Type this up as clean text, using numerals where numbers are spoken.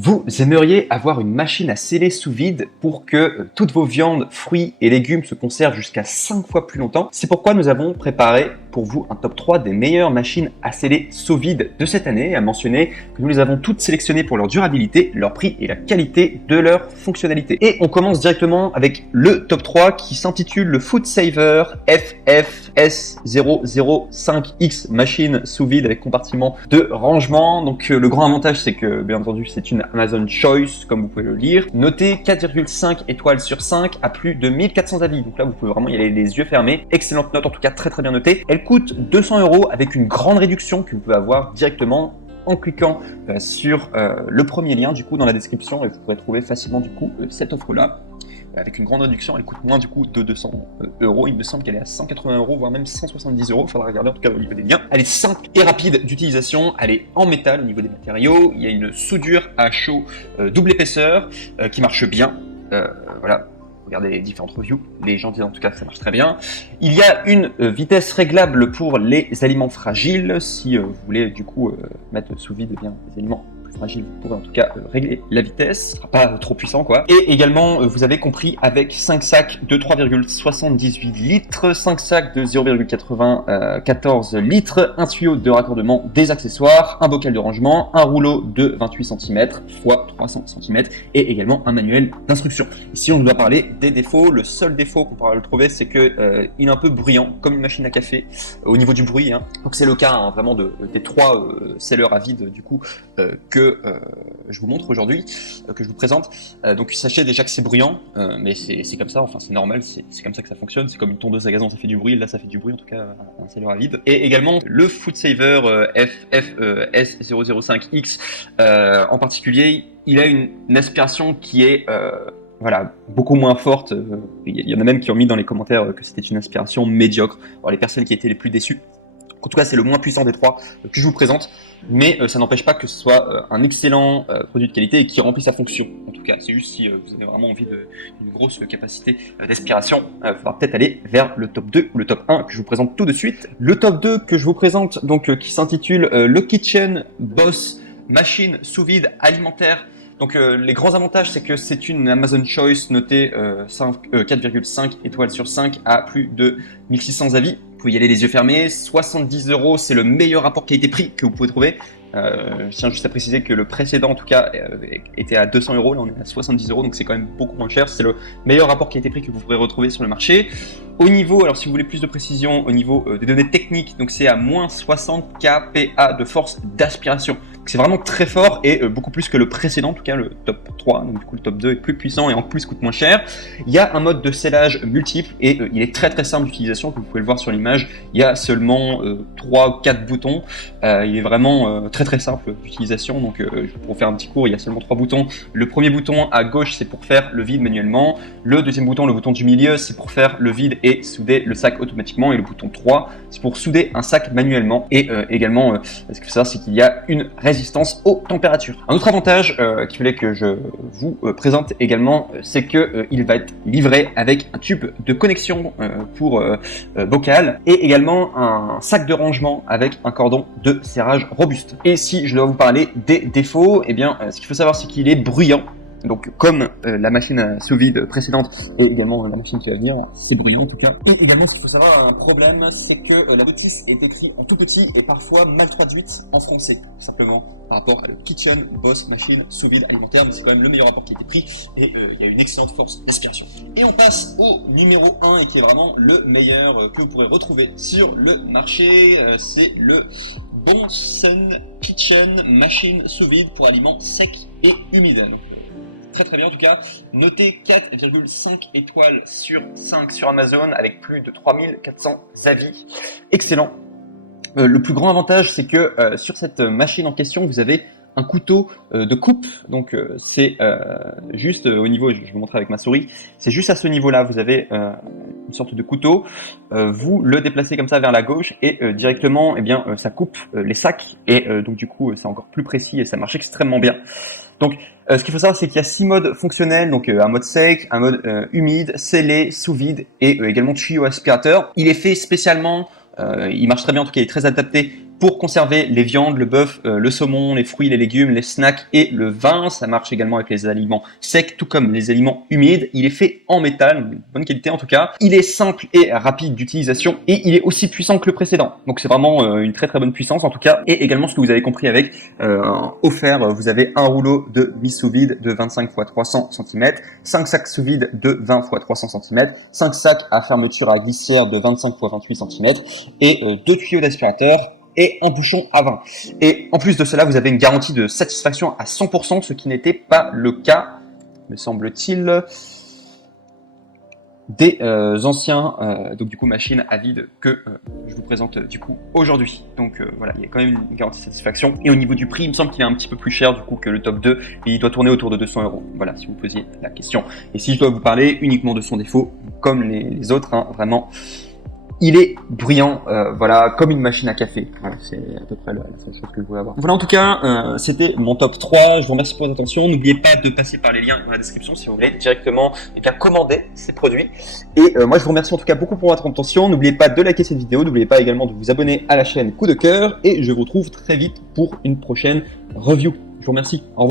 Vous aimeriez avoir une machine à sceller sous vide pour que toutes vos viandes, fruits et légumes se conservent jusqu'à 5 fois plus longtemps. C'est pourquoi nous avons préparé pour vous un top 3 des meilleures machines à sceller sous vide de cette année, à mentionner que nous les avons toutes sélectionnées pour leur durabilité, leur prix et la qualité de leur fonctionnalité. Et on commence directement avec le top 3 qui s'intitule le Food Saver FFS005X machine sous vide avec compartiment de rangement. Donc le grand avantage c'est que bien entendu c'est une Amazon Choice comme vous pouvez le lire. Notée 4,5 étoiles sur 5 à plus de 1400 avis. Donc là vous pouvez vraiment y aller les yeux fermés. Excellente note, en tout cas très bien notée. Elle coûte 200 € avec une grande réduction que vous pouvez avoir directement en cliquant sur le premier lien du coup dans la description et vous pourrez trouver facilement du coup cette offre là. Avec une grande réduction, elle coûte moins du coup de 200 €. Il me semble qu'elle est à 180 €, voire même 170 €. Il faudra regarder en tout cas au niveau des liens. Elle est simple et rapide d'utilisation. Elle est en métal au niveau des matériaux. Il y a une soudure à chaud double épaisseur qui marche bien. Voilà. Regardez les différentes reviews, les gens disent en tout cas que ça marche très bien. Il y a une vitesse réglable pour les aliments fragiles. Si vous voulez du coup mettre sous vide bien les aliments fragile, vous pourrez en tout cas régler la vitesse, ce sera pas trop puissant quoi. Et également vous avez compris avec 5 sacs de 3,78 litres, 5 sacs de 0,94 litres, un tuyau de raccordement, des accessoires, un bocal de rangement, un rouleau de 28 cm x 300 cm et également un manuel d'instruction. Si on doit parler des défauts, le seul défaut qu'on pourra le trouver c'est que il est un peu bruyant comme une machine à café au niveau du bruit hein. Donc c'est le cas hein, vraiment des trois sellers à vide du coup que je vous montre aujourd'hui, que je vous présente. Donc sachez déjà que c'est bruyant, mais c'est comme ça, enfin c'est normal, c'est comme ça que ça fonctionne, c'est comme une tondeuse à gazon, ça fait du bruit, là ça fait du bruit en tout cas, un seller à vide. Et également le Food Saver FFS005X en particulier, il a une aspiration qui est voilà, beaucoup moins forte. Il y en a même qui ont mis dans les commentaires que c'était une aspiration médiocre. Alors, les personnes qui étaient les plus déçues. En tout cas, c'est le moins puissant des trois que je vous présente, mais ça n'empêche pas que ce soit un excellent produit de qualité et qui remplit sa fonction. En tout cas, c'est juste si vous avez vraiment envie d'une grosse capacité d'aspiration, il faudra peut-être aller vers le top 2 ou le top 1 que je vous présente tout de suite. Le top 2 que je vous présente, donc qui s'intitule le Kitchen Boss Machine sous vide alimentaire. Donc les grands avantages, c'est que c'est une Amazon Choice notée 4,5 étoiles sur 5 à plus de 1600 avis. Vous pouvez y aller les yeux fermés. 70 €, c'est le meilleur rapport qualité-prix que vous pouvez trouver. Je tiens juste à préciser que le précédent, en tout cas, était à 200 €. Là, on est à 70 €, donc c'est quand même beaucoup moins cher. C'est le meilleur rapport qualité-prix que vous pourrez retrouver sur le marché. Au niveau, alors si vous voulez plus de précision, au niveau des données techniques, donc c'est à moins 60 kPa de force d'aspiration. C'est vraiment très fort et beaucoup plus que le précédent, en tout cas le top 3. Donc du coup, le top 2 est plus puissant et en plus coûte moins cher. Il y a un mode de scellage multiple et il est très simple d'utilisation, comme vous pouvez le voir sur l'image. Il y a seulement 3 ou 4 boutons. Il est vraiment très simple d'utilisation. Donc pour faire un petit cours, il y a seulement 3 boutons. Le premier bouton à gauche, c'est pour faire le vide manuellement. Le deuxième bouton, le bouton du milieu, c'est pour faire le vide et souder le sac automatiquement. Et le bouton 3, c'est pour souder un sac manuellement. Et également, ce qu'il faut savoir, c'est qu'il y a une résistance aux températures. Un autre avantage qu'il voulait que je vous présente également, c'est que il va être livré avec un tube de connexion pour bocal et également un sac de rangement avec un cordon de serrage robuste. Et si je dois vous parler des défauts, eh bien, ce qu'il faut savoir, c'est qu'il est bruyant. Donc comme la machine à sous vide précédente et également la machine qui va venir, c'est bruyant en tout cas. Et également ce qu'il faut savoir, un problème, c'est que la notice est écrite en tout petit et parfois mal traduite en français, tout simplement par rapport à le Kitchen Boss Machine sous vide alimentaire, mais c'est quand même le meilleur rapport qui a été pris et il y a une excellente force d'aspiration. Et on passe au numéro 1 et qui est vraiment le meilleur que vous pourrez retrouver sur le marché, c'est le Bonson Kitchen Machine sous vide pour aliments secs et humides. Très bien en tout cas, noté 4,5 étoiles sur 5 sur Amazon avec plus de 3400 avis. Excellent. Le plus grand avantage, c'est que sur cette machine en question, vous avez un couteau de coupe. Donc c'est juste au niveau, je vais vous montrer avec ma souris, c'est juste à ce niveau-là, vous avez une sorte de couteau. Vous le déplacez comme ça vers la gauche et directement, eh bien, ça coupe les sacs et donc du coup, c'est encore plus précis et ça marche extrêmement bien. Donc, ce qu'il faut savoir, c'est qu'il y a 6 modes fonctionnels, donc un mode sec, un mode humide, scellé, sous vide et également tuyau aspirateur. Il est fait spécialement, il marche très bien, en tout cas il est très adapté pour conserver les viandes, le bœuf, le saumon, les fruits, les légumes, les snacks et le vin. Ça marche également avec les aliments secs, tout comme les aliments humides. Il est fait en métal, de bonne qualité en tout cas. Il est simple et rapide d'utilisation et il est aussi puissant que le précédent. Donc c'est vraiment une très très bonne puissance en tout cas. Et également ce que vous avez compris avec offert, vous avez un rouleau de mise sous vide de 25 x 300 cm, 5 sacs sous vide de 20 x 300 cm, 5 sacs à fermeture à glissière de 25 x 28 cm et 2 tuyaux d'aspirateur et un bouchon à vin. Et en plus de cela, vous avez une garantie de satisfaction à 100%, ce qui n'était pas le cas, me semble-t-il, des anciens donc du coup machines à vide que je vous présente du coup aujourd'hui. Donc voilà, il y a quand même une garantie de satisfaction. Et au niveau du prix, il me semble qu'il est un petit peu plus cher du coup que le top 2 et il doit tourner autour de 200 €. Voilà, si vous posiez la question. Et si je dois vous parler uniquement de son défaut, comme les autres, hein, vraiment, il est bruyant, voilà, comme une machine à café. Voilà, c'est à peu près la seule chose que je voulais avoir. Voilà, en tout cas, c'était mon top 3. Je vous remercie pour votre attention. N'oubliez pas de passer par les liens dans la description si vous voulez directement commander ces produits. Et moi, je vous remercie en tout cas beaucoup pour votre attention. N'oubliez pas de liker cette vidéo. N'oubliez pas également de vous abonner à la chaîne Coup de Cœur. Et je vous retrouve très vite pour une prochaine review. Je vous remercie. Au revoir.